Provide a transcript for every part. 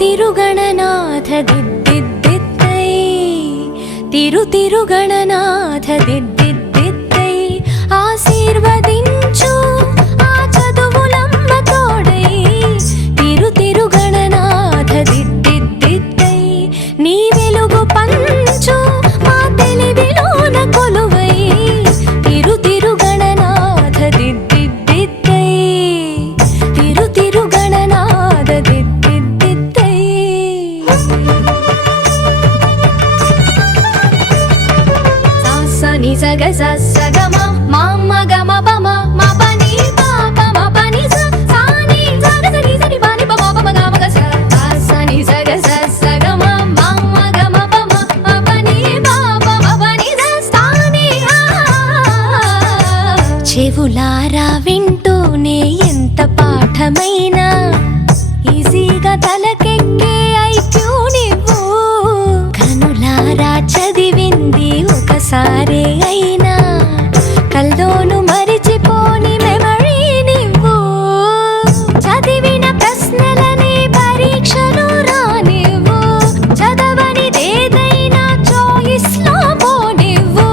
తిరుగణనాథ దిద్దిద్దిత్తై తిరుగణనాథ దిద్దిద్దిత్తై ఆశీర్వదించు ఆ చదువులమ్మ తోడై తిరుగణనాథ దిద్దిద్దిత్తై నీ వెలుగు పంచు మా తెలివిలోన కొలువై తిరుగణనాథ దిద్దిద్దిత్తై తిరుగణనాథ దిద్దిద్దిత్తై సాసని సగ సగమ మామ గమ పమ మ పని పాప మ పని స సాని సగ సని సని పని పమ పమ గమ గ స సాసని సగ సగమ మామ గమ పమ మ పని పాప మ పని స సాని చెవులారా వింటూనే ఎంత పాఠమైనా ఈజీగా తలకెక్కే ఐక్యూ నువ్వు కనులారా చదివింది ఒకసారే అయినా కల్లోను మరిచిపోని మెమరీ నువ్వు చదివిన ప్రశ్నలని పరీక్షలు రానివ్వు చదవనిదేదైనా చాయిస్ లో పోనివ్వు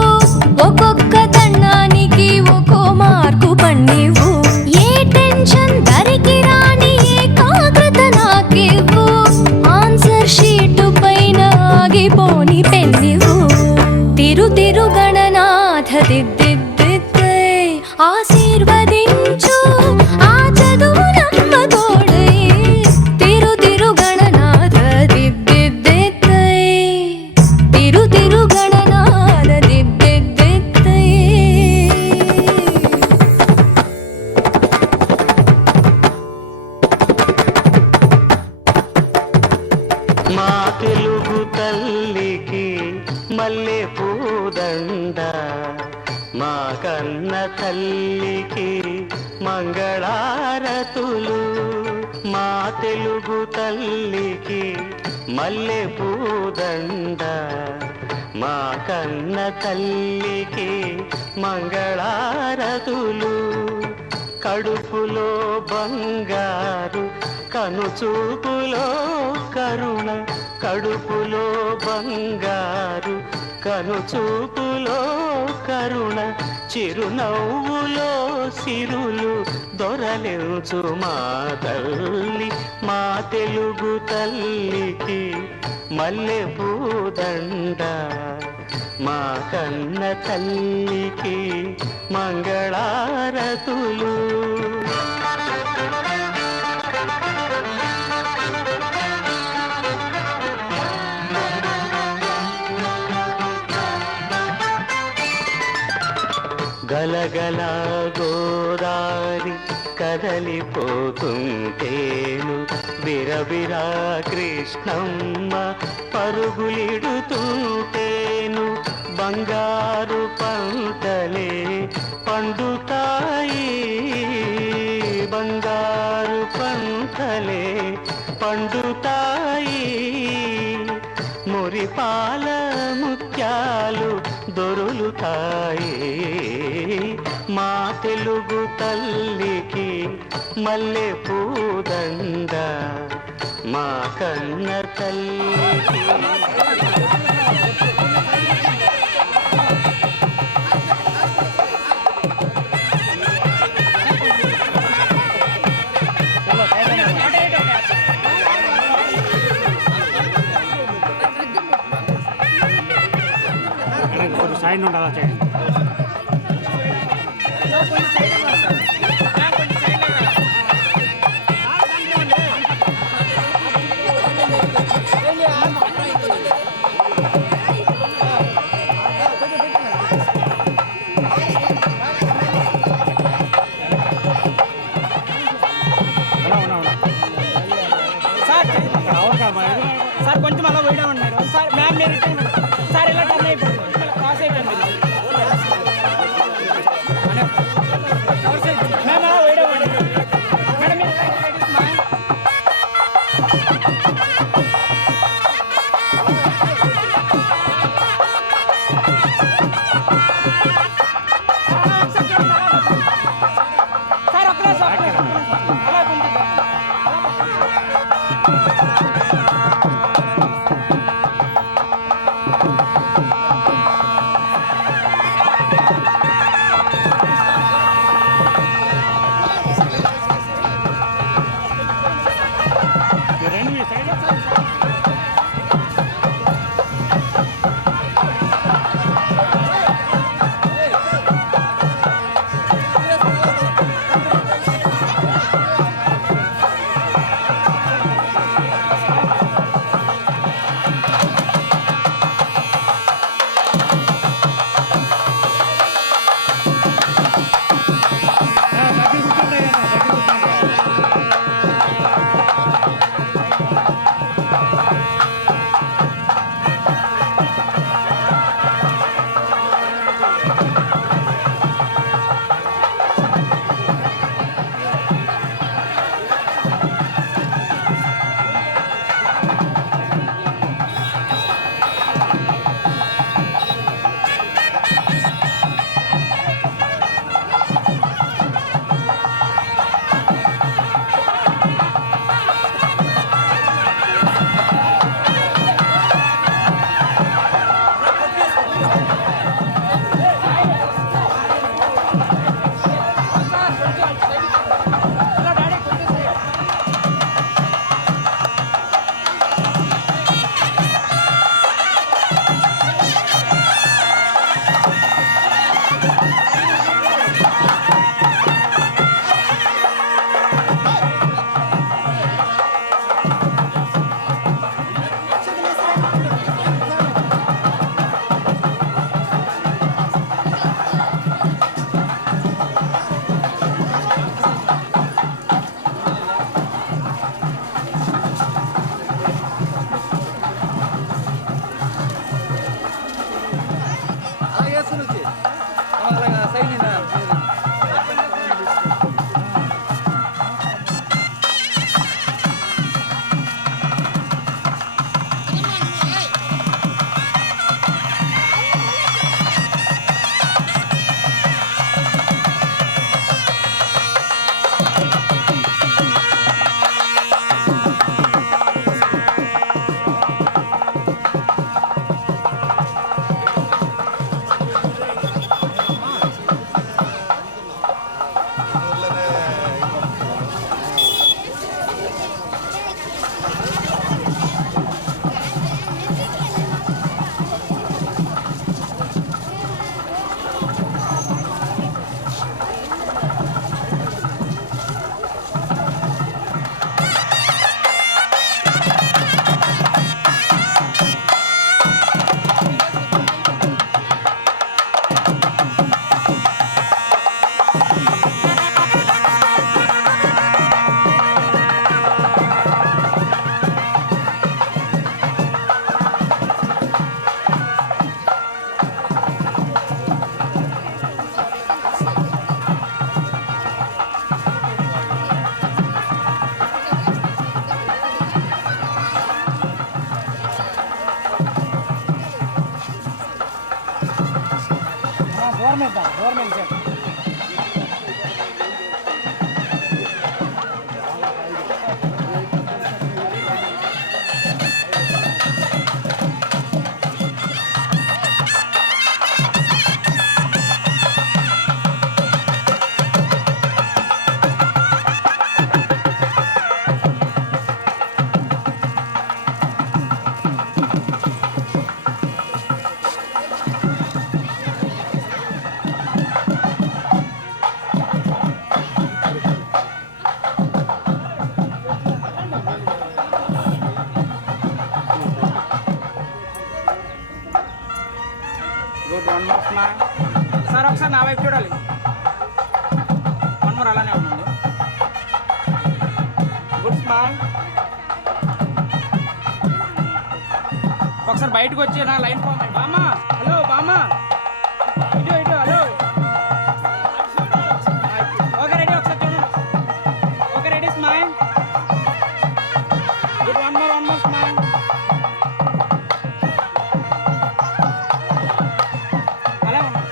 ఒక్కొక్క దండానికి ఒక్కో మార్కు పన్నివ్వు ఏ టెన్షన్ దరికి రాని ఏకాగ్రత నాకివ్వు ఆన్సర్ షీటు పైన ఆగిపోని పెన్నివ్వు తిరుగణనాథ దిద్దిద్దిత్తై ఆశీర్వదించు ఆ చదువులమ్మ తోడై తిరుగణనాథ దిద్దిద్దిత్తై తిరుగణనాథ దిద్దిద్దిత్తై మా తెలుగు తల్లికి మల్లె పూదండ మా కన్న తల్లికి మంగళారతులు మా తెలుగు తల్లికి మల్లె పూదండ మా కన్న తల్లికి మంగళారతులు కడుపులో బంగారు కనుచూపులో కరుణ కడుపులో బంగారు కనుచూపులో కరుణ చిరునవ్వులో సిరులు దొరలించు మా తల్లి మా తెలుగు తల్లికి మల్లె పూదండ మా కన్న తల్లికి మంగళారతులు గలగల గోదారి కదలిపోతుంటేను బిరబిరా కృష్ణమ్మ పరుగులిడుతుంటేను బంగారు పంటలే పండుతాయి బంగారు పంటలే పండుతాయి మురిపాల ముత్యాలు దొరులుతాయి మా తెలుగు తల్లికి మల్లె పూదండ మా కన్న తల్లికి సైడ్ నుండి అలా చేయండి సార్ కొంచెం అలా పోయినామండి మేడం సార్ మ్యామ్ మీరు సార్ ఇలా టర్న్ అయిపోయింది క్రాస్ అయిపోయింది మ్యామ్ అలా పోయినామండి మేడం మీరు సార్ ఒక్కరే సార్ అలా sir government sir. Good, one more smile. Sir ఒకసారి నా వైపు చూడాలి. వన్ మోర్ అలానే ఉండండి. Good smile. ఒకసారి బయటకు వచ్చి నా లైన్ ఫామ్ అయ్యి బామ్మ. హలో బామ్మ, ఇటు ఇటు. Hello okay ready. ఒకసారి చూడండి. Okay ready. Smile. Good, one more smile. అలా ఉండండి.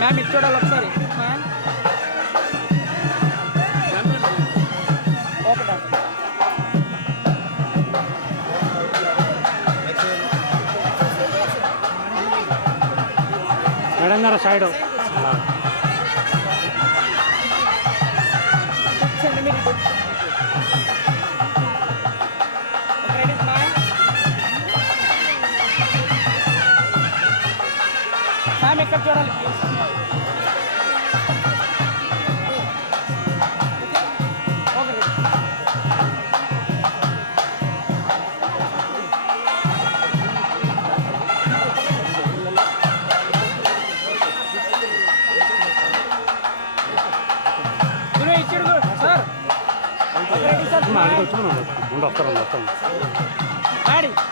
మ్యామ్ ఇటు చూడాలి ఒకసారి. Ma'am okay doctor. మేడం గారు సైడ్ మ్యామ్ ఇక్కడ చూడాలి ప్లీజ్.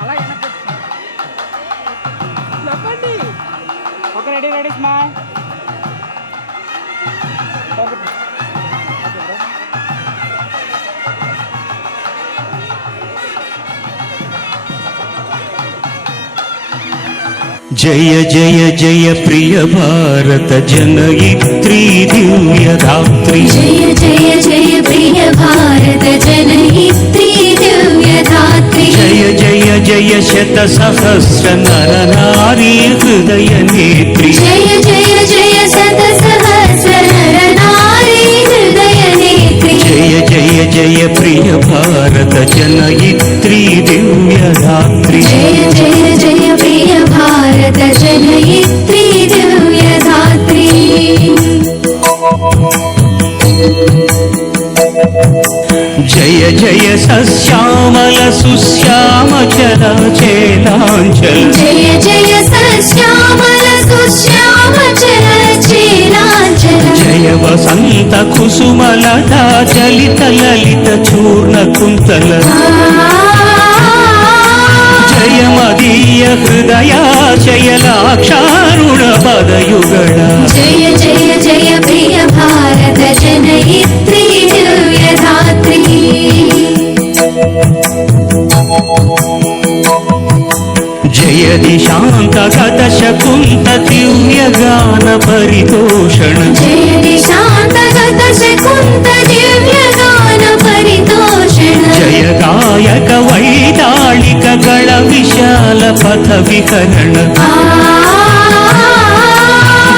అలా చెప్పండి. Okay ready ready smile. Okay జయ జయ జయ ప్రియ భారత జనయిత్రీ దివ్యధాత్రి. జయ జయ జయ ప్రియ భారత జనయిత్రీ దివ్యధాత్రి. జయ జయ జయ శత సహస్ర నర నారీ హృదయ నేత్రి. జయ జయ జయ శత సహస్ర నర నారీ హృదయ నేత్రి. జయ జయ జయ ప్రియ భారత జనయిత్రీ దివ్యధాత్రి. జయ జయ జయ ప్రియ భారత జనయిత్రీ దివ్యధాత్రి. జయ జయ సశ్యామల సుశ్యామ చరాచరాంచల. జయ జయ సశ్యామల సుశ్యామ చరాచరాంచల. జయ వసంత కుసుమలతా చలిత లలిత చూర్ణ కుంతల జయ మదీయ హృదయాశయలాక్షారుణ పదయుగళ జయ జయ జయ ప్రియ భారత జనయిత్రి దివ్యధాత్రి జయ దిశాంత గత శకుంత దివ్య గాన పరితోషణ జయ దిశాంత గత శకుంత దివ్య గాన పరితోషణ జయ గాయక వైతాళిక గళ విశాల పథ వికరణ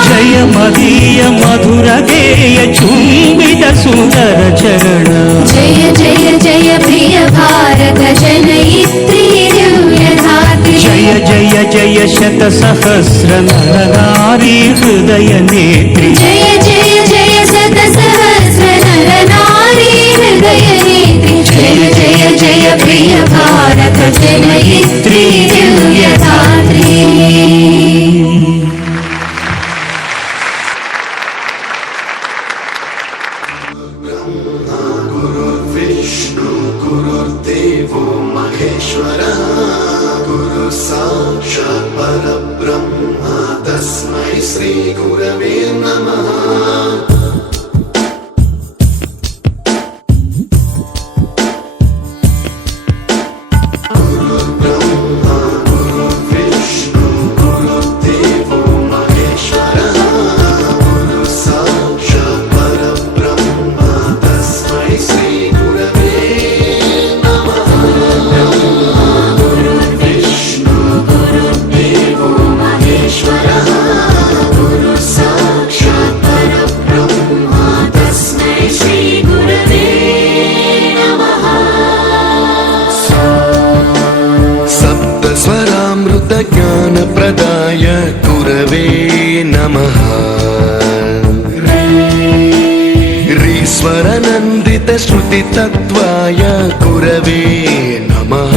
జయ మదీయ మధుర గేయ చుంబిత సుందర చరణ జయ జయ జయ ప్రియ భారత జనయిత్రి దివ్యధాత్రి జయ జయ జయ శత సహస్ర నర నారీ హృదయ నేత్రి జయ జయ జయ శత సహస్ర నర నారీ హృదయ నేత్రి జయ జయ జయ ప్రియ భారత జనయిత్రి దివ్యధాత్రి विष्णु गुरुर्देवो महेश्वरः गुरु साक्षात् परब्रह्म तस्मै श्री गुरवे नमः ज्ञानप्रदाय गुरवे नमः ह्रीश्वरनन्दित श्रुतितत्त्वाय गुरवे नमः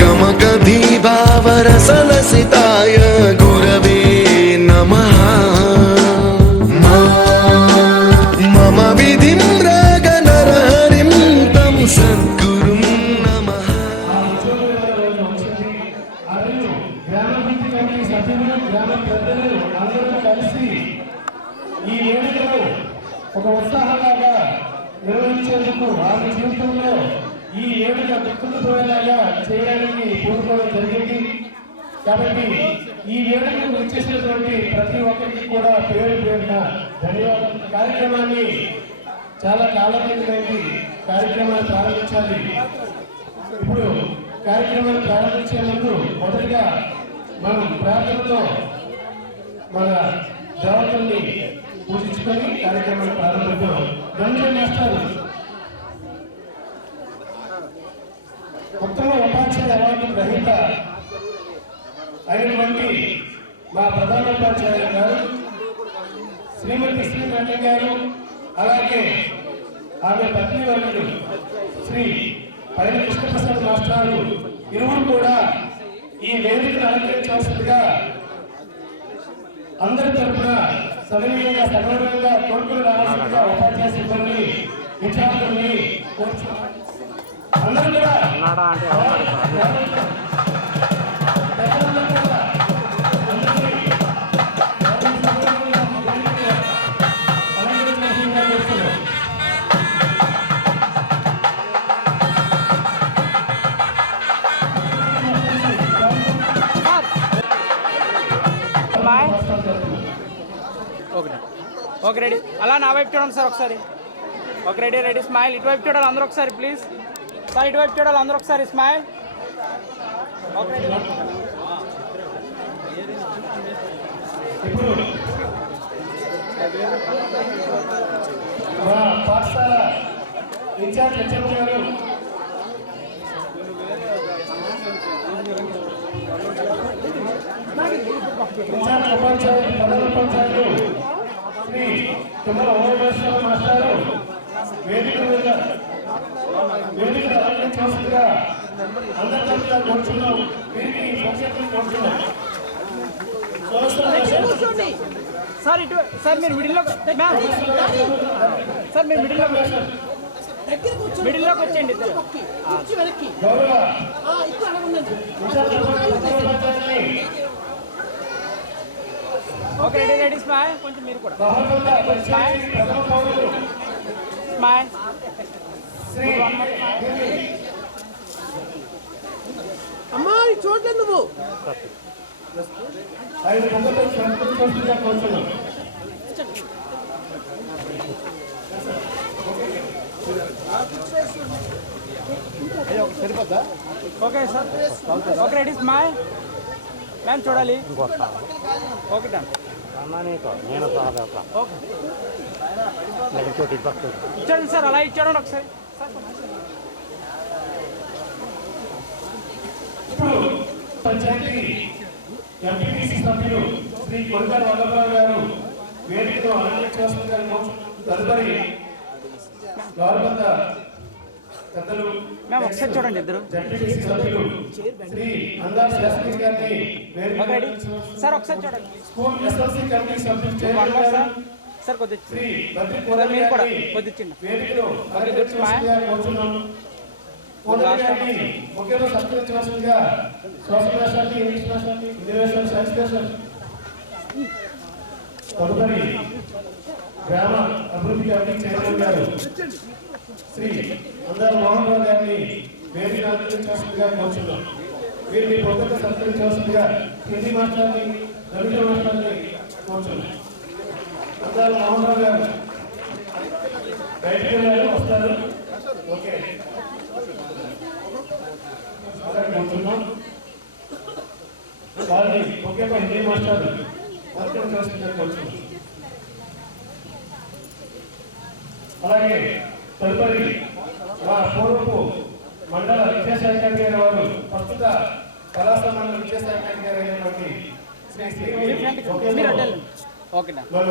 गमगधीभावरसलसिताय गुरवे नमः मम विधिं रागनरहरिं तं सद्गुरुं नमः ఈ వేడుకను ఒక ఉత్సాహంగా నిర్వహించేందుకు వారి జీవితంలో ఈ వేడుక గుర్తుండిపోయేలాగా చేయడానికి కోరుకోవడం జరిగింది. కాబట్టి ఈ వేడుకను వచ్చేసినటువంటి ప్రతి ఒక్కరికి కూడా పేరు పేరున ధన్యవాదాలు. కార్యక్రమాన్ని చాలా కాలమైంది కార్యక్రమాన్ని ప్రారంభించాలి. ఇప్పుడు కార్యక్రమాన్ని ప్రారంభించే ముందు మొదటిగా మనం ప్రార్థనతో మన దేవతల్ని పూజించుకొని కార్యక్రమాన్ని ప్రారంభిద్దాం. రంజన్ మాస్టర్ ఉత్తమ ఉపాధ్యాయ అవార్డు గ్రహీత అయినటువంటి మా ప్రధాన ఉపాధ్యాయులు గారు శ్రీమతి శ్రీనాథ గారు, అలాగే ఆమె పత్ని వర్యులు శ్రీ పైన కృష్ణప్రసాద్ మాస్టారు ఇరువురు కూడా ఈ వేదికను అలంకరించాల్సిందిగా అందరి తరఫున సవినీయంగా సగౌరవంగా కోరుకుని రావాల్సిందిగా ఉపాధ్యాయ సిబ్బంది విద్యార్థుల్ని కోరుచున్నాం. అందరూ కూడా ఓకే రెడీ. అలా నా వైపు చూడండి సార్ ఒకసారి. Okay ready ready smile. ఇటువైపు చూడాలి అందరూ ఒకసారి ప్లీజ్ సార్. ఇటువైపు చూడాలి అందరూ ఒకసారి స్మైల్. Okay ready. ఇప్పుడు మా పాఠశాల ఇన్ఛార్జ్ హెచ్ఎం గారు ఇన్ఛార్జ్ ఉపాధ్యాయులు ప్రధాన ఉపాధ్యాయులు శ్రీ తుమ్మల ఓమేశ్వర మాస్టారు వేదికను అలంకరించాల్సిందిగా అందరి తరఫున కోరుచున్నాం. వీరికి ప్రత్యేకంగా కోరుచున్నాం. సార్ ఇటు సార్ మీరు మిడిల్లో మ్యామ్ సార్ మీరు మిడిల్లోకి వచ్చేయండి ఇద్దరు గౌరవ ఓకే రెడీ రెడీ స్మైల్ కొంచెం మీరు కూడా బహుమత పంచాయతీ ప్రథమ పౌరులు స్మైల్ శ్రీ అమ్మా చూడండి నువ్వు 5 బహుమతులు సంతృప్తిగా కోరుతున్నాం. Okay sir okay ready smile ma'am చూడాలి ఓకే డన్ ఓకే ఇచ్చాడు సార్ అలా ఇచ్చాడు ఒకసారి ఇప్పుడు పంచాయతీ ఎంపీటీసీ సభ్యులు శ్రీ కొల్లారి వల్లభరావు గారు వేదికను అలంకరించవలసిందిగా తదుపరి గౌరవంత పెద్దలు మ్యామ్ ఒకసారి చూడండి ఇద్దరు జడ్పీటీసీ సభ్యులు శ్రీ అందాల శాస్త్రి గారిని ఓకే రెడీ వేదిక సార్ ఒకసారి చూడండి స్కూల్ ఎస్ఎల్సీ కమిటీ సభ్యులు వన్ చైర్మన్ మోర్ గారు సార్ సార్ కొద్దిగా శ్రీ బద్రి సార్ కోరయ్య మీరు కూడా గారిని కొద్దిగా చిన్న వేదికను అలంకరించవలసిందిగా కోరుతున్నాం. కోరయ్య గారిని ముఖ్యంగా సత్కరించవలసిందిగా సోషల్ వేషాన్ని ఇంగ్లీష్ వేషాన్ని హిందీ వేషాన్ని సైన్స్ వేషాన్ని తదుపరి గ్రామ అభివృద్ధి కమిటీ చైర్మన్ గారు శ్రీ అందర్ మోహన్ రావు గారిని వేదిక అలంకరించవలసిందిగా కోరుతున్నాం. వీరిని పొద్దున్న సత్కరించవలసిందిగా హిందీ మాస్టర్ని రవీంద్ర మాస్టర్ని కోరుతున్నాం. అందర్ మోహన్ రావు గారు బయటికి వెళ్ళారు వస్తారు. ఓకే కోరుతున్నాం. వారిని ముఖ్యంగా హిందీ మాస్టర్ సత్కరించవలసిందిగా కోరుతున్నాం. అలాగే తదుపరి మా పూర్వపు మండల విద్యాశాఖాధికారి గారి వారు ప్రస్తుత కళాశాల మండల విద్యాశాఖాధికారి గారు అయినటువంటి శ్రీ శ్రీనివాస్ మీరు ఒకేలో అడ్డాలి ఓకే డన్ మన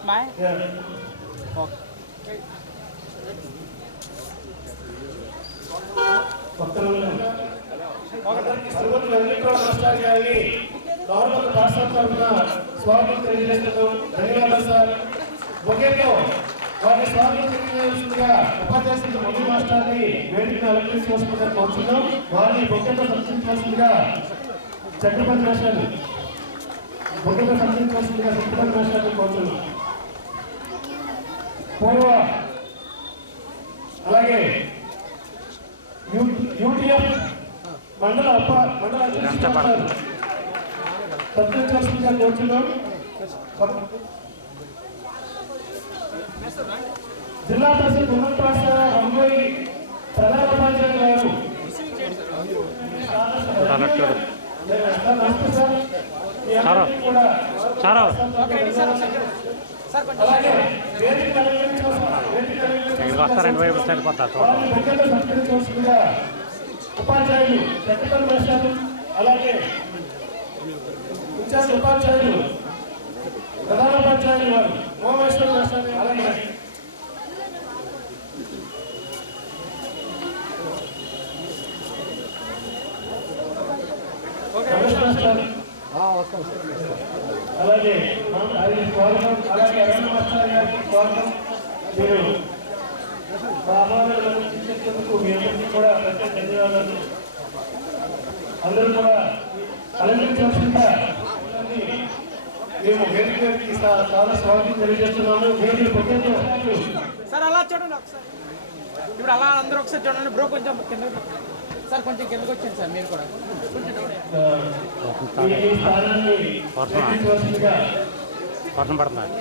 స్మైల్ ఓకే భక్తులను సర్వత్ర వెంకటరావు మాస్టర్ గారిని గవర్నమెంట్ పాఠశాల తరఫున స్వాగతం తెలియజేస్తున్నాం. ధన్యవాదాలు సార్. ఒకేలో వారిని స్వాగతం తెలియజేస్తుండగా ఉపాధ్యాయులు మధు మాస్టర్ని వేదికను అలంకరించవలసిందిగా కోరుతున్నాం. వారిని బొక్కెతో సంస్కరించవలసిందిగా చక్రపతి మాస్టర్ బొక్కెతో సంస్కరించవలసిందిగా చక్రపతి మాస్టర్ని కోరుతున్నాం. పూర్వ అలాగే యూటీఎఫ్ మండల సత్కరించవలసిందిగా కోరుతున్నాం. జిల్లా పరిషత్ ఉన్నత పాఠశాల రంగోయి ప్రధాన ఉపాధ్యాయులు గారు నమస్తే సార్. మీ అందరికీ కూడా అలాగే వేదిక సత్కరించవలసిందిగా ఉపాధ్యాయులు చట్టం రాశారు. అలాగే ఇన్ఛార్జ్ ఉపాధ్యాయులు ప్రధాన ఉపాధ్యాయులు వారు ఓమేశ్వర రాశారు. అలాగే అలాగే స్వాగతం. అలాగే అరుణ మాస్టర్ గారికి స్వాగతం. మీరు ఆహ్వానాలను తీసుకెళ్తున్నందుకు మీ అందరికీ కూడా ప్రత్యేక ధన్యవాదాలు. అందరూ కూడా అలంకరించవలసిందిగా మేము వేదికకి చాలా స్వాగతం తెలియజేస్తున్నాము. వేదిక పొద్దున్న సార్ అలా చూడండి ఒకసారి ఇప్పుడు అలా అందరూ ఒకసారి చూడండి బ్రో కొంచెం కింద సార్ కొంచెం కిందకు వచ్చాను సార్ మీరు కూడా కొంచెం ఈ స్థానాన్ని అలంకరించవలసిందిగా వర్షం పడుతుంది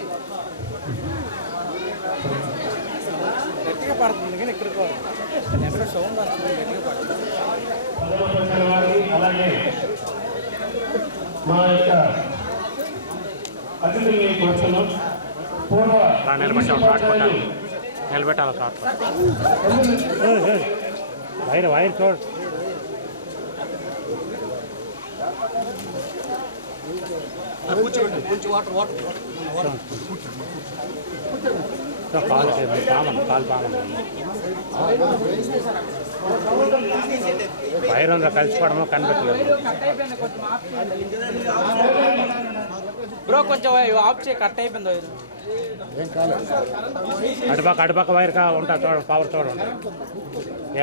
గట్టిగా పడుతుంది కానీ ఎక్కడికో ఎక్కడ సౌండ్ వస్తుంది గట్టిగా పడుతుంది. అలాగే మా యొక్క అతిథుల్ని కోరుతున్నాం. పూర్వ నిలబెట్టాలి సార్ వైర్ చూడు కొంచెం వాటర్ వైరంలో కలిసిపోవడము కనిపెట్టలేదు. బ్రో కొంచెం ఆఫ్ చేయి, కట్ అయిపోయింది వైర్. అటుపక్క వైర్ ఉంటా చూడండి, పవర్ చూడండి.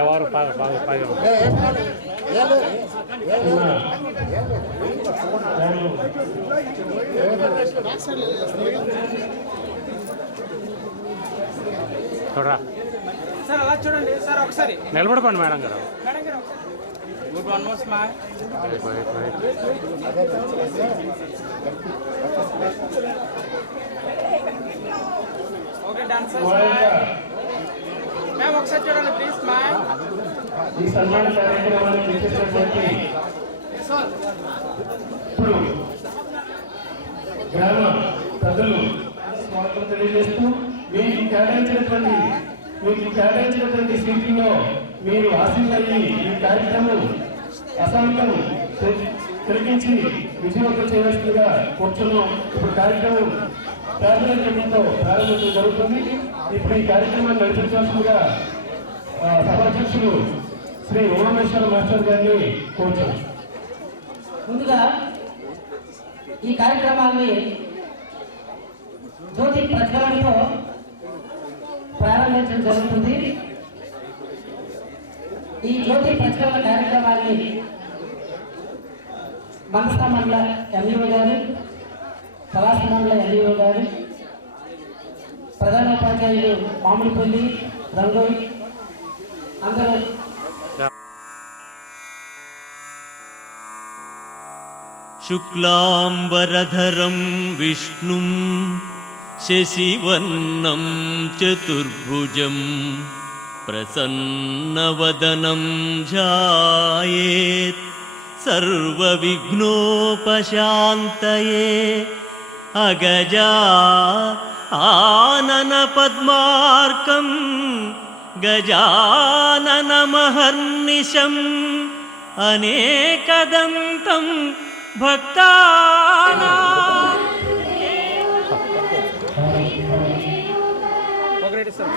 ఎవరు చూడరా సార్ అలా చూడండి సార్ ఒకసారి నిలబడిపోండి మేడం గారు. Good, one more smile. Okay done sir. Ma'am ఒకసారి చూడండి ప్లీజ్ స్మైల్. ఈ సన్మాన కార్యక్రమాన్ని చేసినటువంటి ఇప్పుడు గ్రామ ప్రజలు స్వాగతం తెలియజేస్తూ మీకు కేటాయించినటువంటి సీట్లలో మీరు ఆశీర్వది ఈ కార్యక్రమం అసంతం తిరిగించి విజయవంతం చేయవలసిందిగా కూర్చున్నాం. ఇప్పుడు కార్యక్రమం ప్రారంభంతో ప్రారంభించడం జరుగుతుంది. ఇప్పుడు ఈ కార్యక్రమాన్ని నడిపించాల్సిందిగా సభాధ్యక్షులు శ్రీ ఉమామేశ్వర మాస్టర్ గారిని కోరుచున్నాం. ముందుగా ఈ కార్యక్రమాన్ని జ్యోతి ప్రజ్వలనతో ప్రారంభించడం జరుగుతుంది. ఈ జ్యోతి ప్రజ్వలన కార్యక్రమాన్ని మనసా మండల ఎంఈఓ గారు, పలాస మండల ఎంఈఓ గారు, ప్రధాన ఉపాధ్యాయులు మామిడిపల్లి రంగోయి అందరూ శుక్లాంబరధరం విష్ణుం శశివర్ణం చతుర్భుజం ప్రసన్నవదనం ధ్యాయేత్ సర్వవిఘ్నోపశాంతయే అగజా ఆనన పద్మార్కం గజాననమహర్నిశం అనేకదంతం భక్తానాం. ఒకటి సార్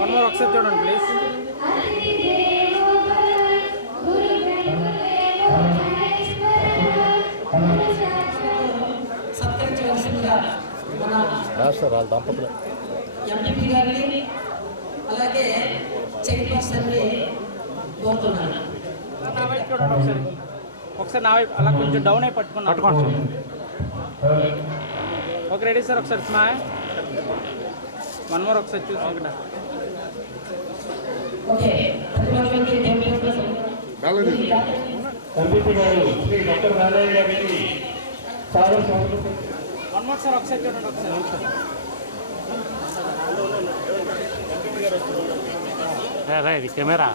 వన్ మోర్ ఒకసారి చూడండి ప్లీజ్. సత్కరించవలసిందిగా మన ఎంపీ గారిని అలాగే చైర్పర్సన్ని కోరుతున్నాను. నా వైపు చూడండి ఒకసారి, ఒకసారి నా వైపు అలా కొంచెం డౌన్ అయి పట్టుకోండి. ఓకే రెడీ సార్, ఒకసారి స్మైల్. వన్ మోర్ ఒకసారి చూసి ఇక్కడ ఓకే ఎంపీ గారు శ్రీ డాక్టర్ నారాయణ గారికి సాదర స్వాగతం. వన్ మోర్ సార్ ఒకసారి చూడండి ఒకసారి. ఇది కెమెరా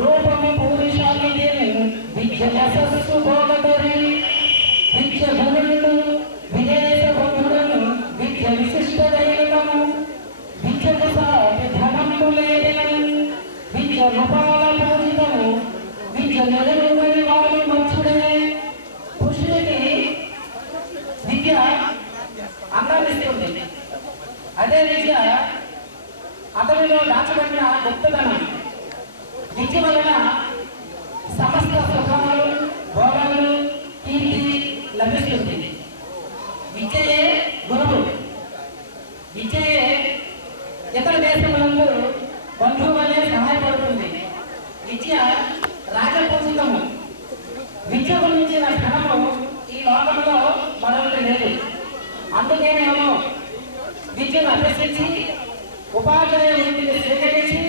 రూపము పూరుషాలి విద్య యశస్సు భోగతరి విద్య ధనులు విదేశ బంధువులను విద్య విశిష్ట దైవము విద్యకు సాటి ధనము లేదని విద్య రూపాల పూజితము విద్య నెలవుని వాడు మంచుడే. పురుషుడికి విద్య అందాన్నిస్తుంది, అదే విద్య అతనిలో దాచబడిన గుప్తధనం. విద్య వలన సమస్త సుఖాలు భోగాలు కీర్తి లభిస్తుంది. విద్యయే గురువు, విద్యయే ఇతర దేశములందు బంధువు వల్లే సహాయపడుతుంది. విద్య రాజపూజితము. విద్య గురించిన ధనము ఈ లోకంలో మరొకటి లేదు. అందుకేనేమో విద్యను అభ్యసించి ఉపాధ్యాయ వృత్తిని స్వీకరించి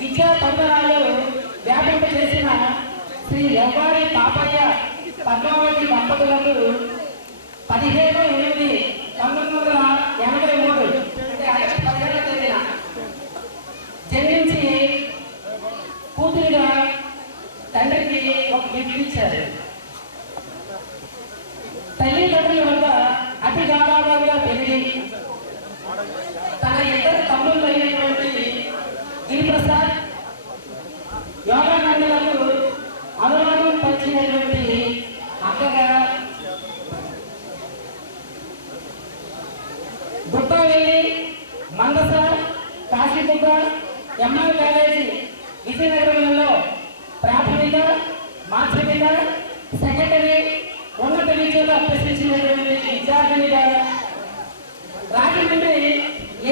విద్యా పందనాలు వ్యాపింప చేసిన శ్రీ ఎవ్వారి పాపయ్య పద్మావతి దంపతులకు 15/8/1983 అంటే ఆగస్టు 15వ తేదీన జన్మించి కూతురిగా తండ్రికి ఒక గిఫ్ట్ ఇచ్చారు. తల్లిదండ్రుల వద్ద అతి గారాలుగా పెరిగి తన ఇద్దరు తమ్ముళ్ళు అయినటువంటి రాష్ట్రీయ ఎంఆర్ కాలేజీ విజయనగరంలో ప్రాథమిక మాధ్యమిక సెకండరీ ఉన్నత విద్యలో అభ్యసించినటువంటి విద్యార్థినిగా రాజమండ్రి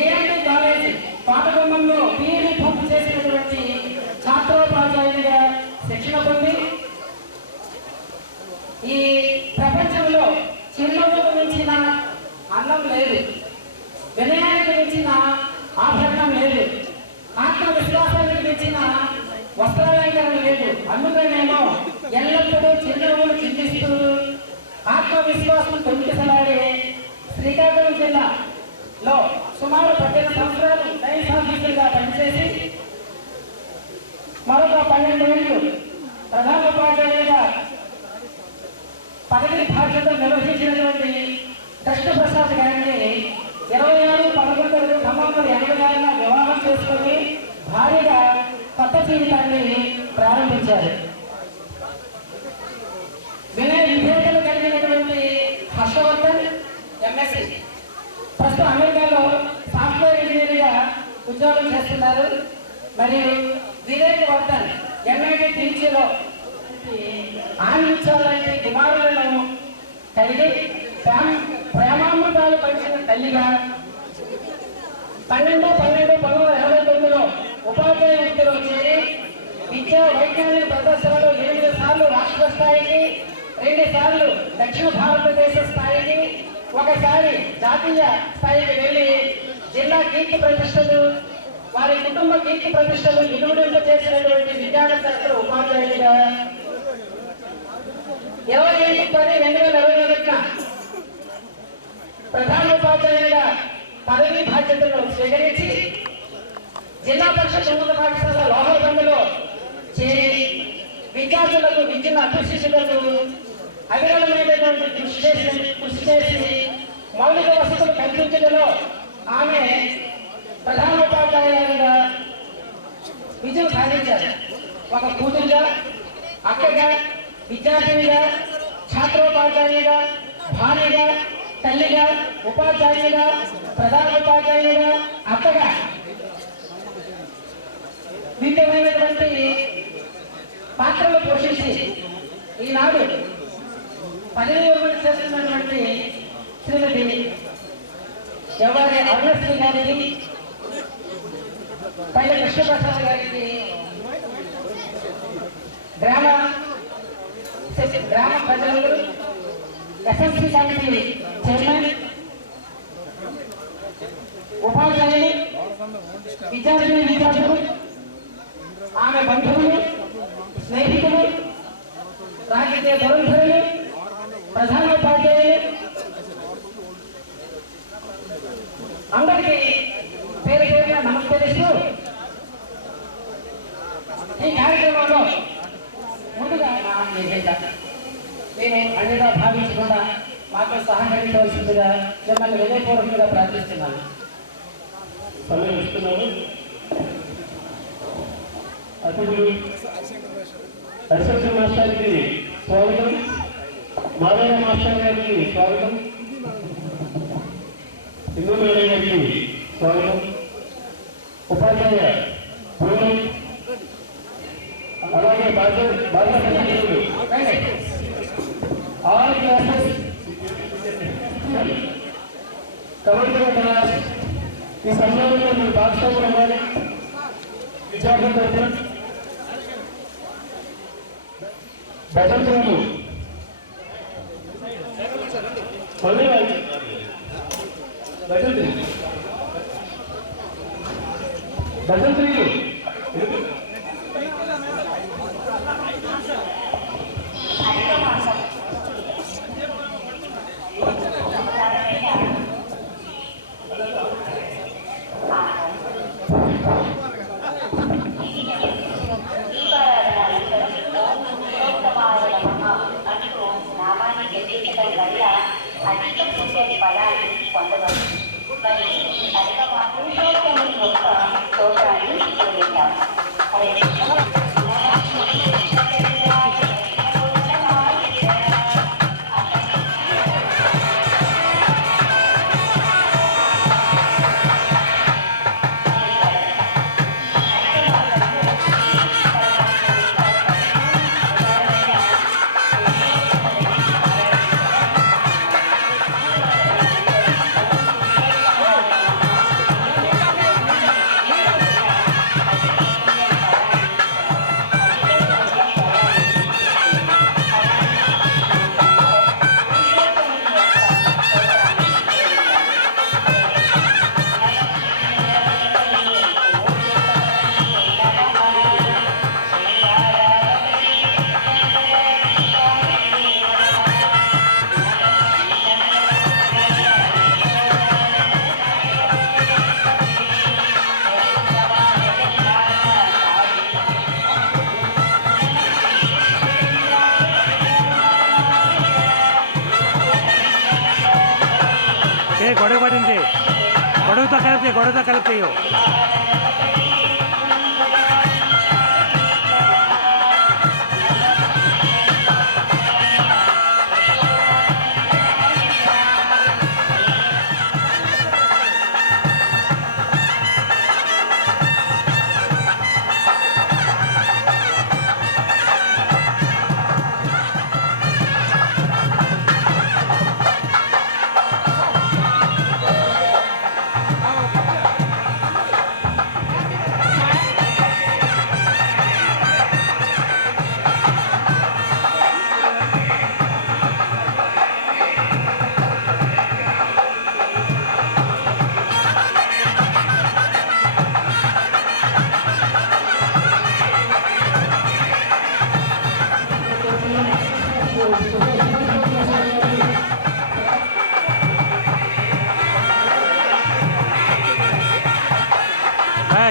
ఏఎండి కాలేజీ పాతబొమ్మలో బీఈడీ పూర్తి చేసినటువంటి ఛాత్రోపాధ్యాయునిగా శిక్షణ పొంది ఈ ప్రపంచంలో చిరునవ్వుకు మించిన అన్నం లేదు, వినయానికి మించిన ఆభరణం లేదు, ఆత్మవిశ్వాసానికి మించిన వస్త్రాలంకరణ లేదు. అందుకనేమో ఎల్లప్పుడూ చిరునవ్వులు చింతిస్తూ ఆత్మవిశ్వాసం తొలికిసలాడే శ్రీకాకుళం జిల్లాలో సుమారు 18 సంవత్సరాలు సైన్స్ ఆఫీసర్గా పనిచేసి మరొక 12 ఏళ్ళు ప్రధానోపాధ్యాయులుగా పదవి బాధ్యతలు నిర్వహించినటువంటి కృష్ణప్రసాద్ గారిని 26/11/1980 వివాహం చేసుకుని భార్యగా కొత్త జీవితాన్ని ప్రారంభించారు. వినయ విభేదాలు కలిగినటువంటి హర్షవర్ధన్ ఎంఎస్సి ప్రస్తుతం అమెరికాలో సాఫ్ట్వేర్ ఇంజనీర్గా ఉద్యోగం చేస్తున్నారు. మరియు వివేక్ వర్ధన్ ఎంఐటి టీచర్లో ఆనందించాలంటే కుమారులను కలిగి ప్రేమామృతాలు పంచిన తల్లిగా 12/12/1989లో ఉపాధ్యాయ వృత్తిలో చేరి విద్యా వైజ్ఞానిక ప్రదర్శనలో 8 సార్లు రాష్ట్ర స్థాయికి, 2 సార్లు దక్షిణ భారతదేశ స్థాయికి, ఒకసారి జాతీయ స్థాయికి వెళ్ళి జిల్లా కీర్తి ప్రతిష్టలు, వారి కుటుంబ కీర్తి ప్రతిష్టలు ఇనుమడింప చేసినటువంటి విజ్ఞాన శాస్త్ర ఉపాధ్యాయుడిగా 27/10/2021 ప్రధానోపాధ్యాయులుగా పదవీ బాధ్యతలను స్వీకరించి జిల్లా పరిషత్ ఉన్నత పాఠశాల లోహబంధలో చేరి విద్యార్థులకు విద్యను అభ్యసించుటకు అవిరళమైనటువంటి కృషి చేసి మౌలిక వసతులు కల్పించడంలో ఆమె ప్రధానోపాధ్యాయులుగా విజయం సాధించారు. ఒక కూతురుగా, అక్కగా, విద్యార్థినిగా, ఛాత్రోపాధ్యాయునిగా, భార్యగా, తల్లిగా, ఉపాధ్యాయునిగా, ప్రధానోపాధ్యాయునిగా, అక్కగా వివిధమైనటువంటి పాత్రలు పోషించి ఈనాడు పదవి విరమణ చేస్తున్నటువంటి శ్రీమతి ఎవరి అరుణశ్రీ గారికి, పైన కృష్ణప్రసాద్ గారికి, గ్రామ ప్రజలందరూ, ఎస్ఎంసీ కమిటీ చైర్మన్, ఉపాధ్యాయులు, విద్యార్థులు, ఆమె బంధువులు, స్నేహితులు, రాజకీయ ధురంధరులు, ప్రధానోపాధ్యాయులు అందరికీ పేరు పేరుగా నమస్కరిస్తూ ఈ కార్యక్రమంలో ముందుగా నేను అన్నిగా భావించకుండా మాకు సహకరించవలసిందిగా మిమ్మల్ని హృదయపూర్వకంగా ప్రార్థిస్తున్నాను. సమయం ఇస్తున్నాము. అతిథులు హరిశంకర్ మాస్టర్కి స్వాగతం, మాధవ మాస్టర్ గారికి స్వాగతం, హిందూ మేడం గారికి స్వాగతం, ఉపాధ్యాయ బృందం, అలాగే బాధ్యతలు ఆల్ క్లాసెస్ కమిటీ క్లాస్ ఈ సన్మానంలో మీరు భాగస్వాములు అవ్వాలి. విద్యార్థుల తరఫున భజంత్రులు మళ్ళీ భజంత్రులు అధిక పుణ్యని ఫలాన్ని పొందవచ్చు. మరి అధిక పురుషోత్తముని యొక్క స్తోత్రాన్ని పూజిద్దాం. గొడవ పడింది, గొడవతో కలిపి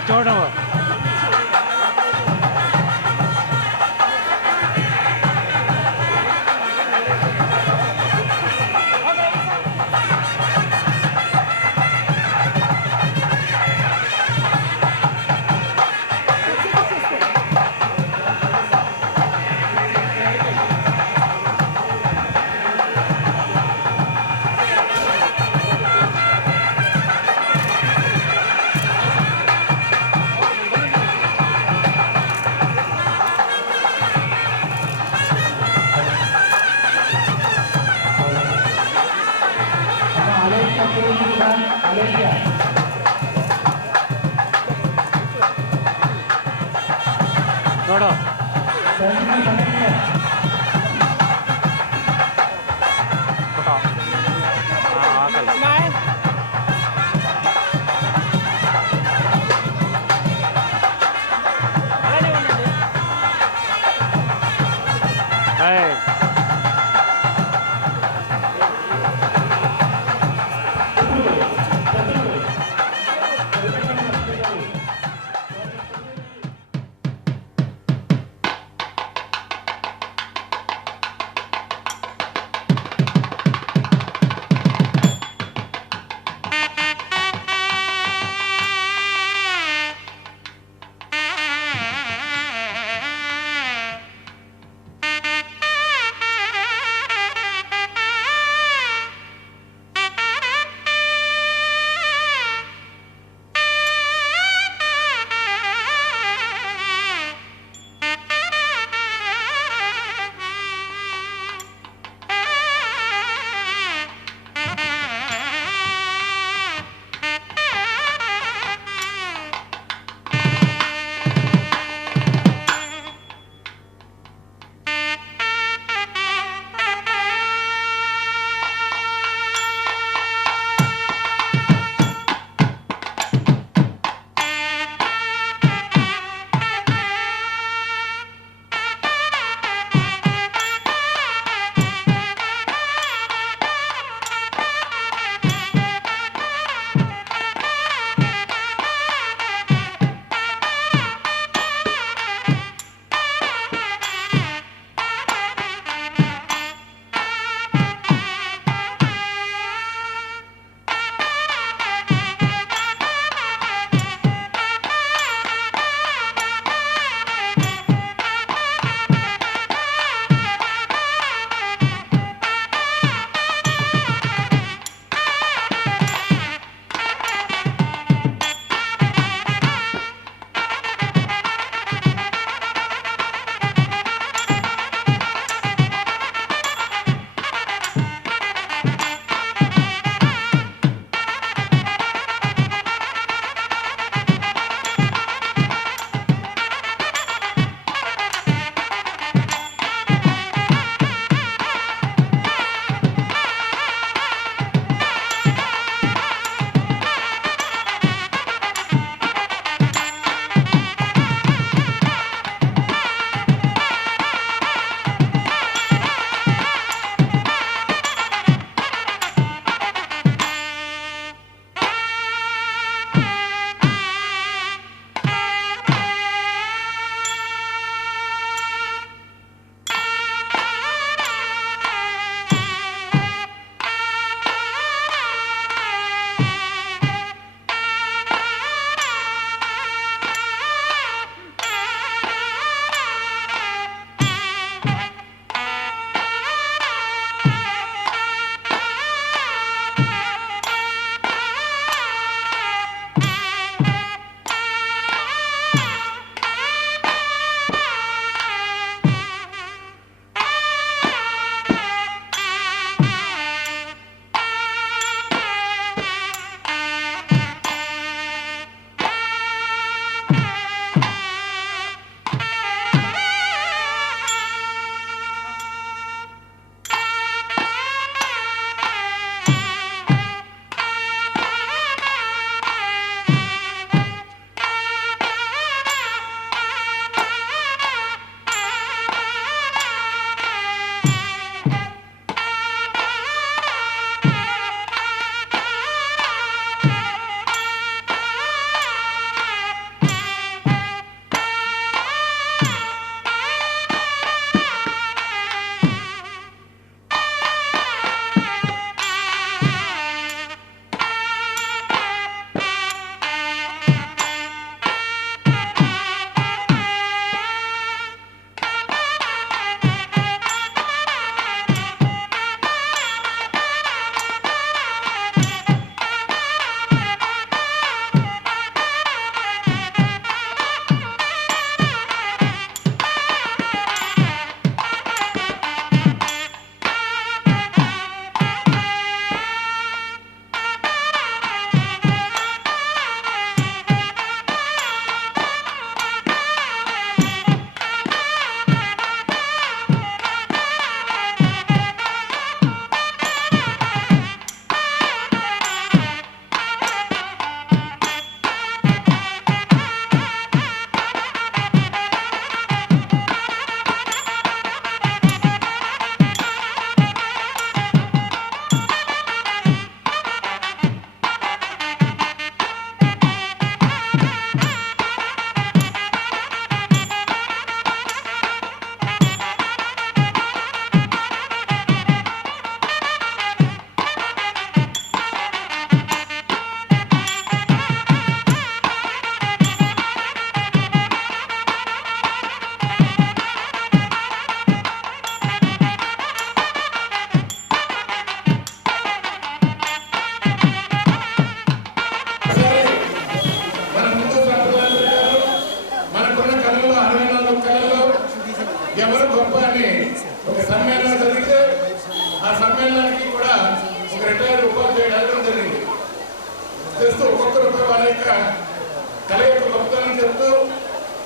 చూడము. చూడు Smile. అలానే ఉండండి. అని ఒక సమ్మేళనం జరిగితే ఆ సమ్మేళనానికి కూడా ఒక రిటైర్డ్ ఉపాధ్యాయుడు అడగడం జరిగింది. చేస్తూ ఒక్కొక్కరు వాళ్ళ యొక్క కళ యొక్క గొప్పతనం చెప్తూ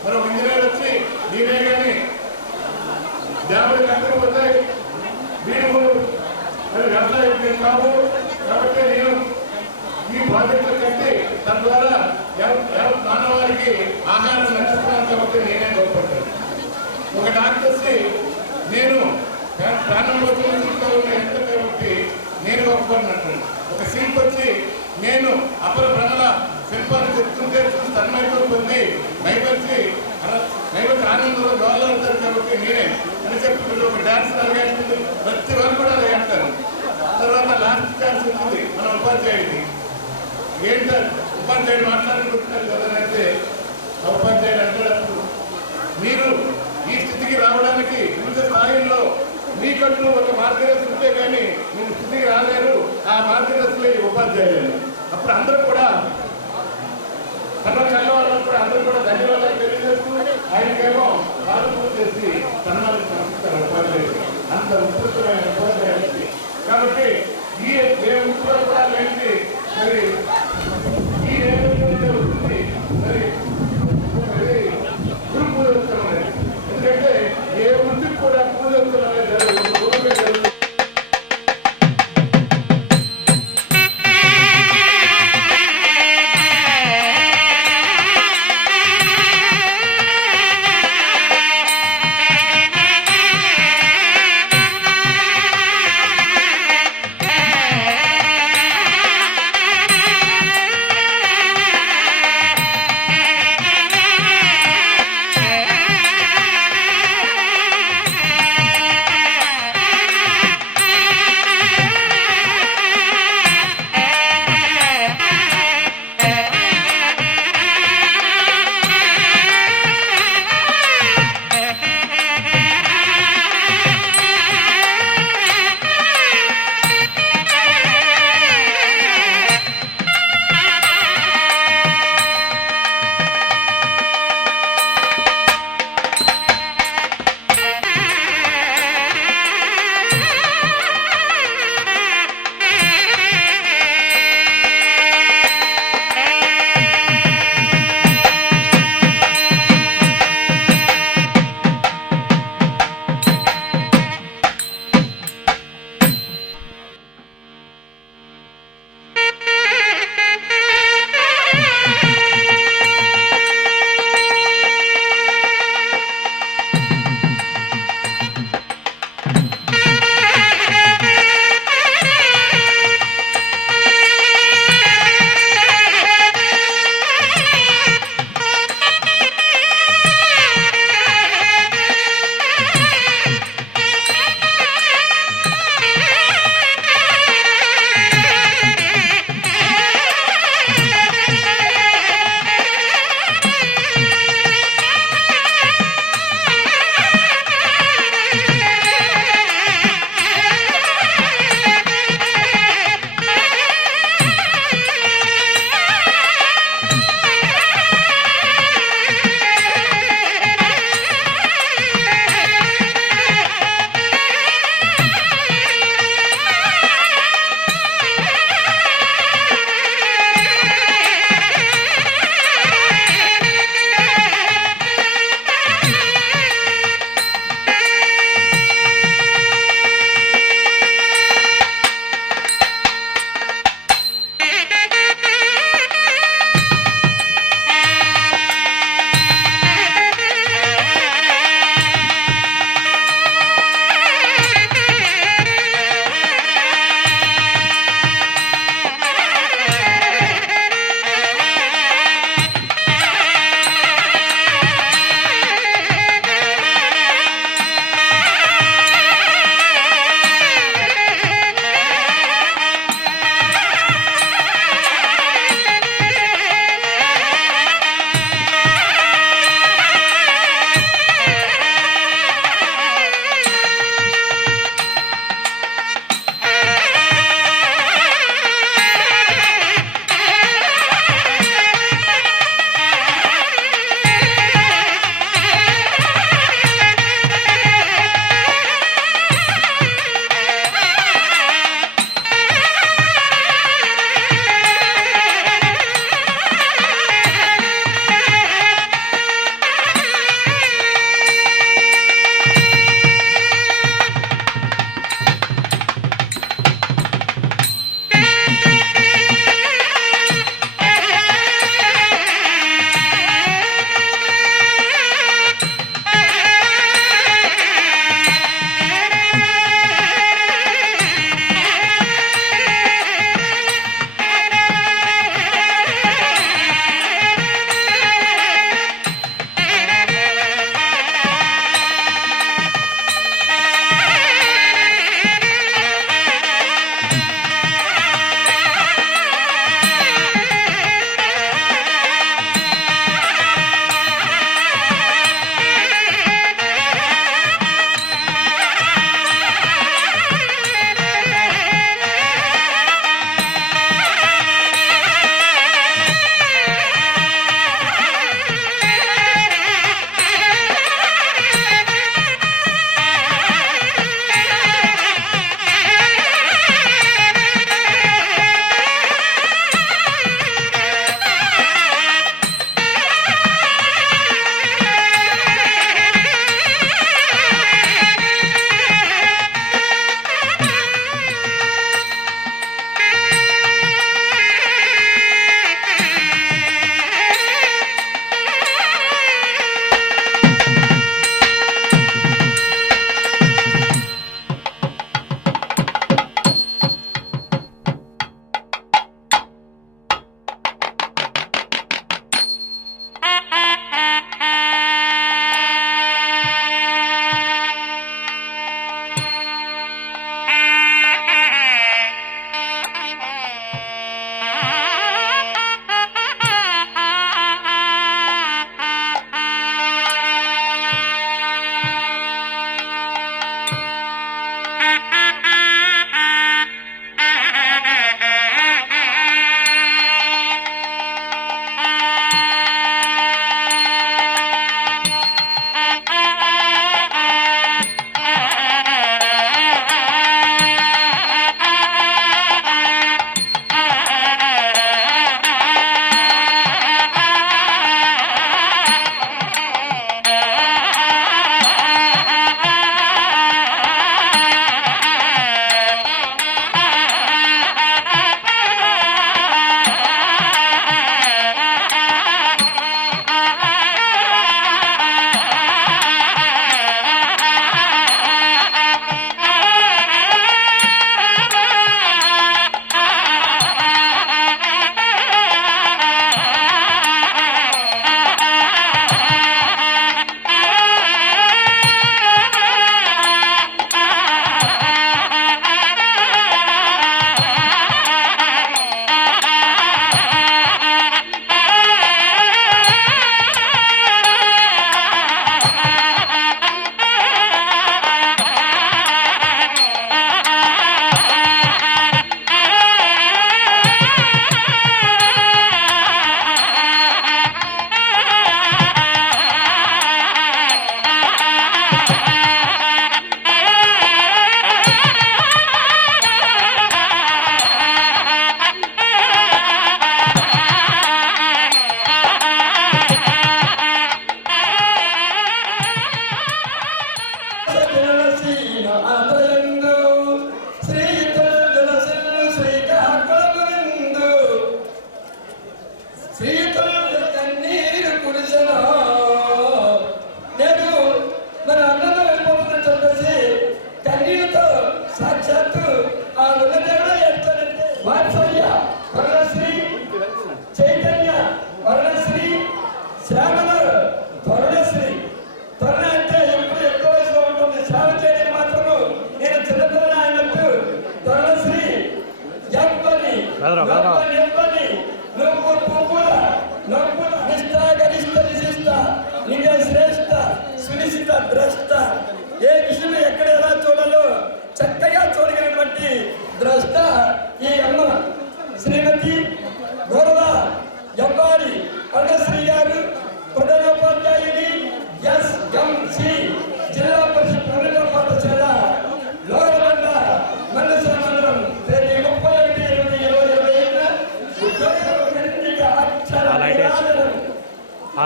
మరో ఇంజనీర్ వచ్చి నేనే కానీ 50 లక్షలు పోతాయి వీళ్ళు మరి వ్యవసాయం కావు కాబట్టి నేను ఈ ప్రాజెక్టులు కట్టి తద్వారా మానవాళికి ఆహారం నచ్చిస్తున్నాను కాబట్టి నేనే గొప్పపడ్డాను. ఒక డాక్టర్ వచ్చి నేను ప్రాణంలో ఎంత కాబట్టి నేను గొప్పపడినట్టు. ఒక శిల్పి వచ్చి నేను అపర భ్రమల శిల్పాన్ని చెప్తుంటే చూసి తన్మయతో పొంది నైబర్కి ఆనందంలో గౌరవుతారు కాబట్టి నేనే అని చెప్పి ఒక డాన్స్ అడిగేస్తుంది. ప్రతి వారు కూడా అది అంటారు. తర్వాత లాస్ట్ ఛాన్స్ ఉంటుంది మన ఉపాధ్యాయుడికి. ఏంటంటే ఉపాధ్యాయుడు మాట్లాడుకుంటున్నారు కదా అంటే ఉపాధ్యాయుడు అంటారు, మీరు ఈ స్థితికి రావడానికి వివిధ స్థాయిల్లో మీకంటూ ఒక మార్గదర్శి ఉంటే కానీ మీరు స్థితికి రాలేరు. ఆ మార్గదర్శులే ఉపాధ్యాయులు. అప్పుడు అందరూ కూడా కళ్ళ వాళ్ళకు కూడా అందరూ కూడా ధన్యవాదాలు తెలియజేస్తూ ఆయనకేమో పాలన చేసి సన్మానం సమర్పిస్తారు ఉపాధ్యాయులు. అంత ఉత్కృష్టమైన ఉపాధ్యాయులు. కాబట్టి ఈ ఏ ఉత్సవాలు కూడా లేని మరి ఈ నేపథ్యంలో వస్తుంది మరి గురు పూజోత్సవం అనేది. ఎందుకంటే ఏ వృత్తికి కూడా పూజోత్సవం అనేది జరుగుతుంది.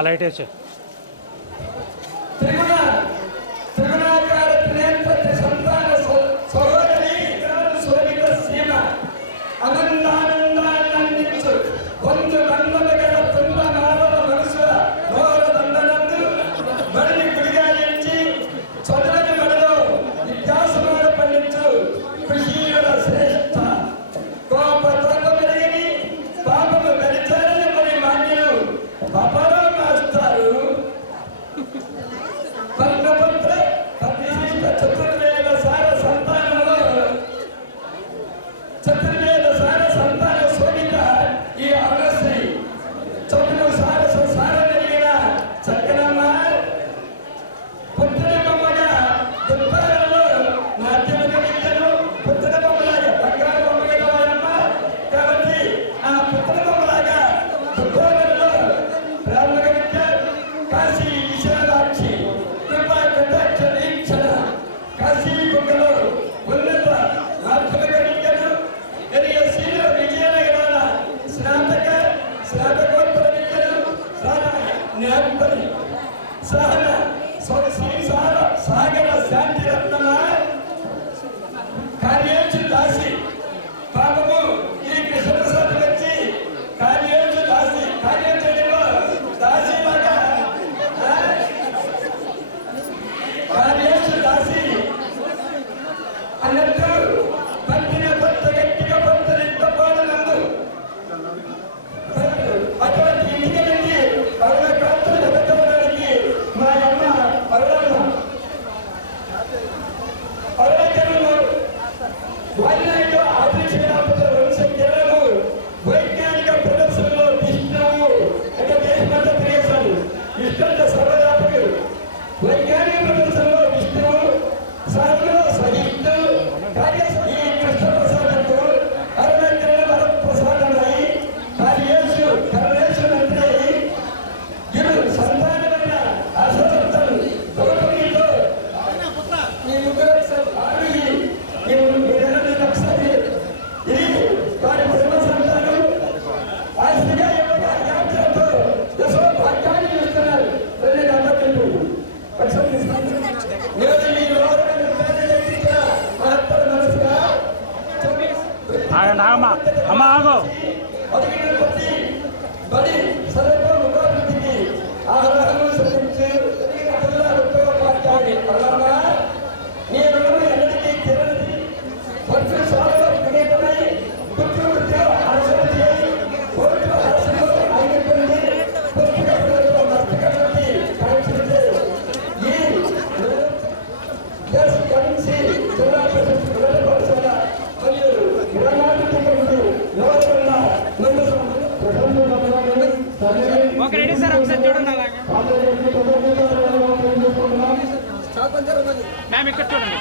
లైట్ వేసే త్రిగుణాకార త్రినేత్ర సంతాన సహోదరి శోభిత సీమ అనందానందానందించు కొంచె దండగల తుండ నారద మనసు నోర దండనందు బడిని గుడిగా ఎంచి చదువుని బడిలో విద్యాసనాలు పండించు కృషియుల శ్రేష్ఠ కోప తోకమెరిగి పాపము గడిచారని మరి మాన్యులు పాపలో మాస్తారు పద్మపత్ర ప్రతిష్ఠిత చతుర్వేద సార సంతానంలో చతుర్వేద సార సంతాన శోభిత ఈ అమరశ్రీ చతురు సార కలిగిన చక్కనమ్మ పుత్రుల బొమ్మగా దుర్పాలలో నాట్యములు విద్యను పుత్రుల బొమ్మలాగా బంగారు బొమ్మగా వారమ్మ కాబట్టి ఆ పుత్రుల బొమ్మలాగా దుర్పాలలో బ్రాహ్మణ విద్య కాశీ విశాలాక్షి కృపా కటాక్ష వీక్షణ కాశీ గుండెలో ఉన్నత మాధ్యమిక విద్యను ఎరియశీల విజయనగరాల స్నాతకోత్తర విద్యను జ్ఞాపని సహన శ్రీసార సాగర శాంతి రత్నమ కార్యేషు దాసి పాపము ఈ కృష్ణప్రసాద్ వచ్చి కార్యేషు దాసి కార్యం చేయడంలో దాసిలాగా కార్యేషు దాసి అన్నట్టు పట్టిన భర్త గట్టిగా భర్తనింత పాడనందు అటువంటి ఇంటికి వెళ్ళి పరుల ప్రాంతం ఎదుర్కోవడానికి మా అమ్మ పరులమ్మ పరులకరులు వాయినాయుడు ఆదిశేనాపతి వంశజ్ఞులను వైజ్ఞానిక ప్రదర్శనలో విష్ణువు అంటే దేశమంత ప్రియసాడు విష్ణుంత సర్వవ్యాపకుడు వైజ్ఞానిక ప్రదర్శనలో విష్ణువు సాగులో సహిష్ణు కార్య ఈ కృష్ణప్రసాదంతో అరుణకరణ వరప్రసాదమై కార్యేషు కర్ణేషు అంటే ఇరు సంతానమైన అసంతలు గౌరవీతో ఈ ముగ్గురు ఆరుగి ఈ ఎనిమిది లక్షలు ఇది వారి బ్రహ్మ సంతానం ఆస్తిగా ఇవ్వగా యాత్రతో యశో భాగ్యాన్ని ఇస్తున్నారు రెండు నమ్మకండు పక్షం తీసుకుంటున్నారు నేను ఈ లోకమైన పేదలెక్కించిన మహత్తర మనసుగా ఆగండి ఆగమ్మా అమ్మ ఆగో అడిగిన కొద్ది బడి సర్వ ముఖాభివృద్ధికి ఆహారము శ్రమించి ఉత్తోపాధ్యాయుని అల్లమ్మ నీ రుణము ఎన్నటికీ తీరనిది వర్ష సాలలో వివేకమై పుత్రుడితో ఆశ్రయించి కోర్టు ఆశలో ఆగిపోయింది పుస్తకములతో మస్తకమతి కాంక్షించే ఈ ఎస్ కరెన్సీ జిల్లా పరిషత్ ప్రజల పాఠశాల మరియు గ్రామాభివృద్ధి ఎవరున్నా ముందు ఓకే రెడీ సార్ ఒకసారి చూడండి అలాగే మ్యామ్ ఇక్కడ చూడండి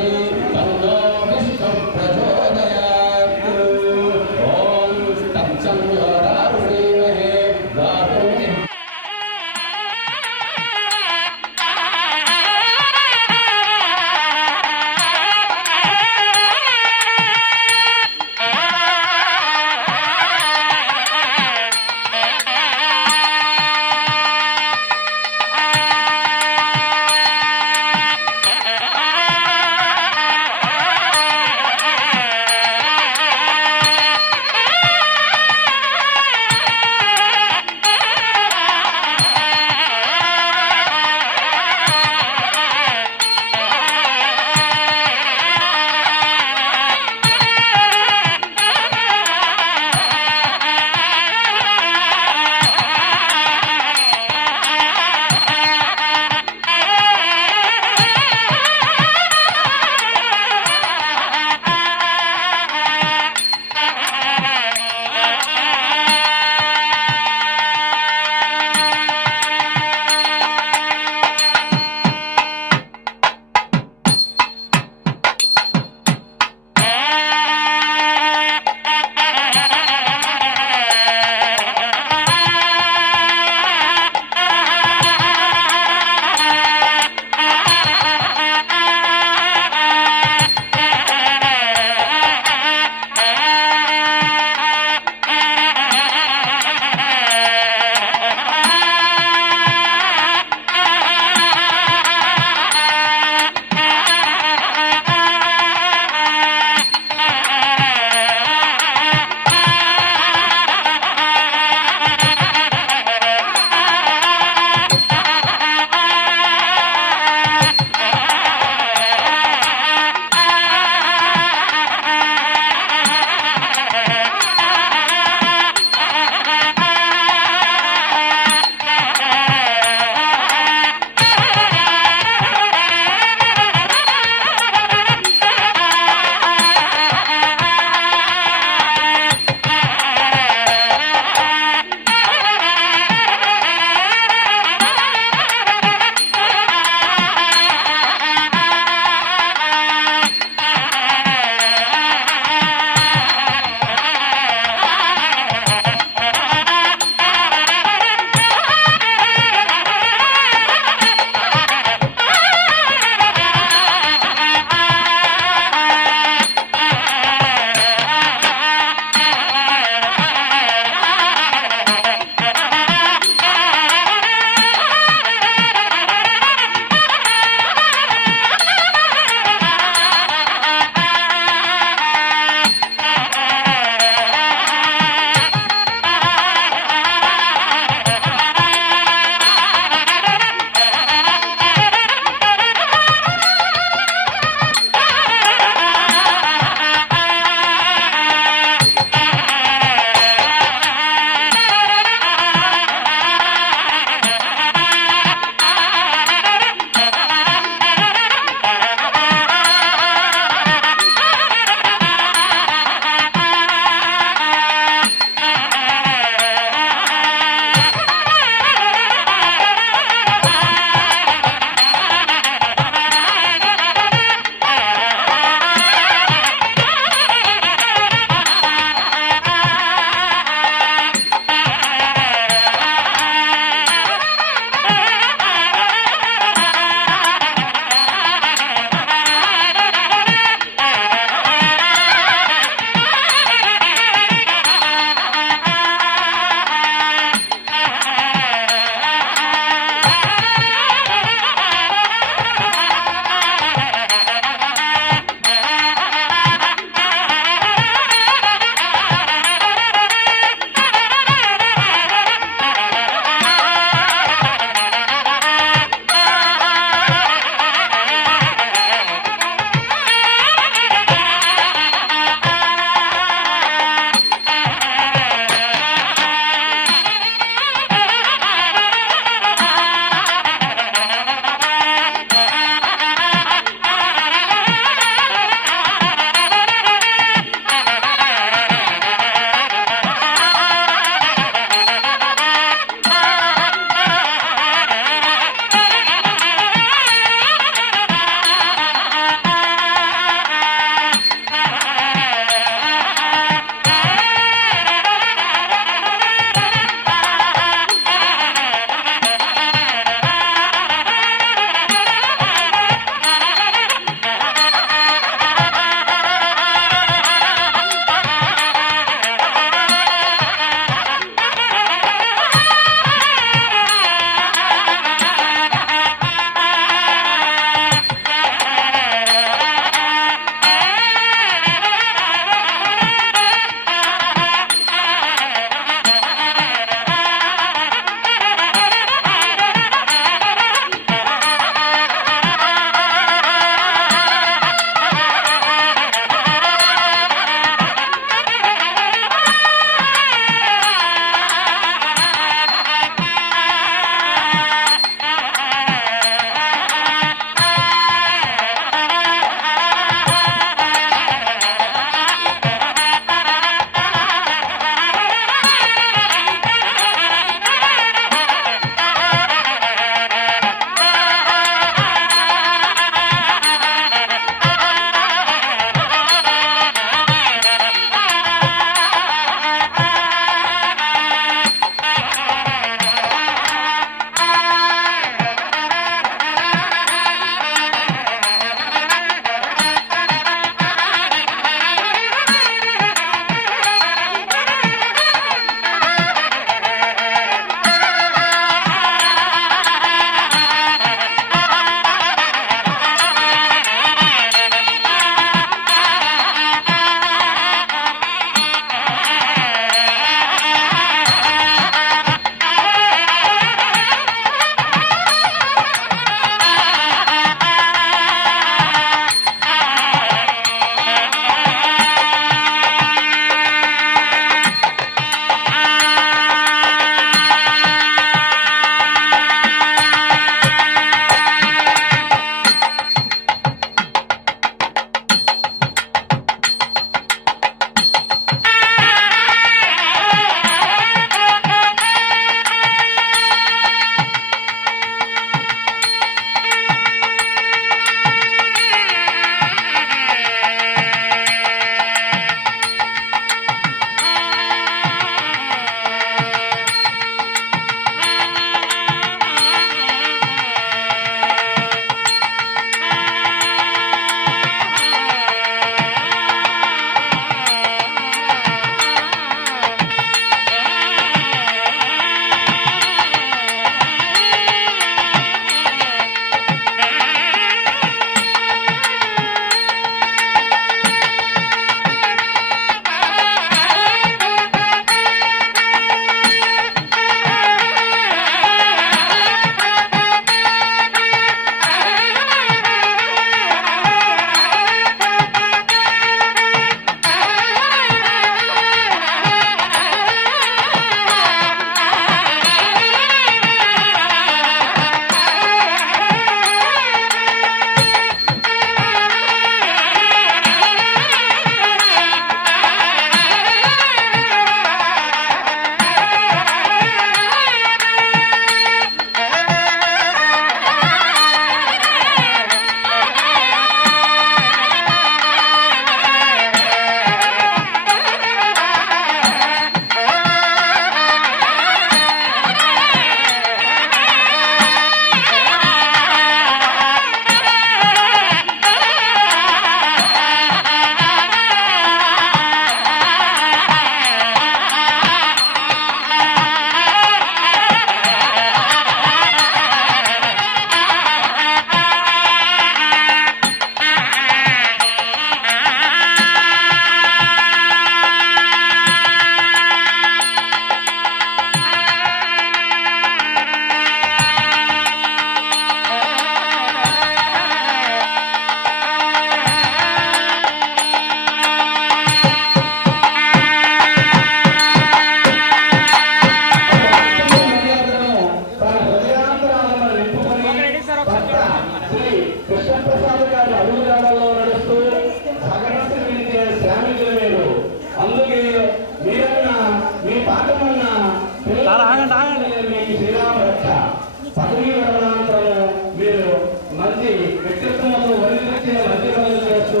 పదవీ విరమణానంతరం మీరు మంచి వ్యక్తిత్వంతో వరిచిన మంచి పనులు చేస్తూ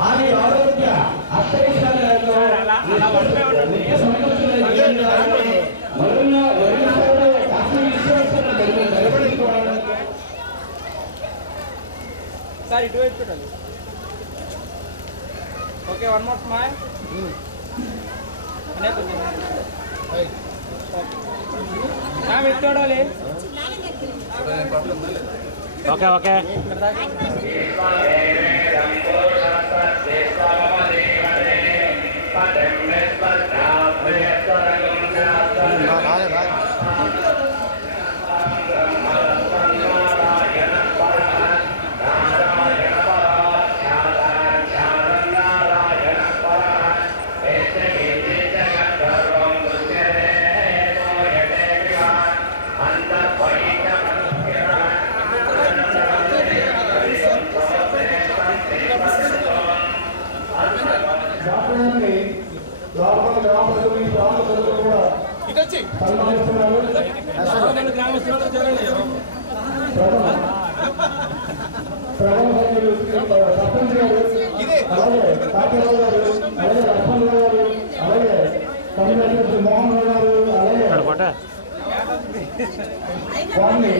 ఆది ఆరోగ్య అష్టైశ్వర్యాలతో సార్ ఇటువైపు చూడాలి. Okay, one more smile. ఇటు చూడాలి. Okay okay. వారిని